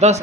10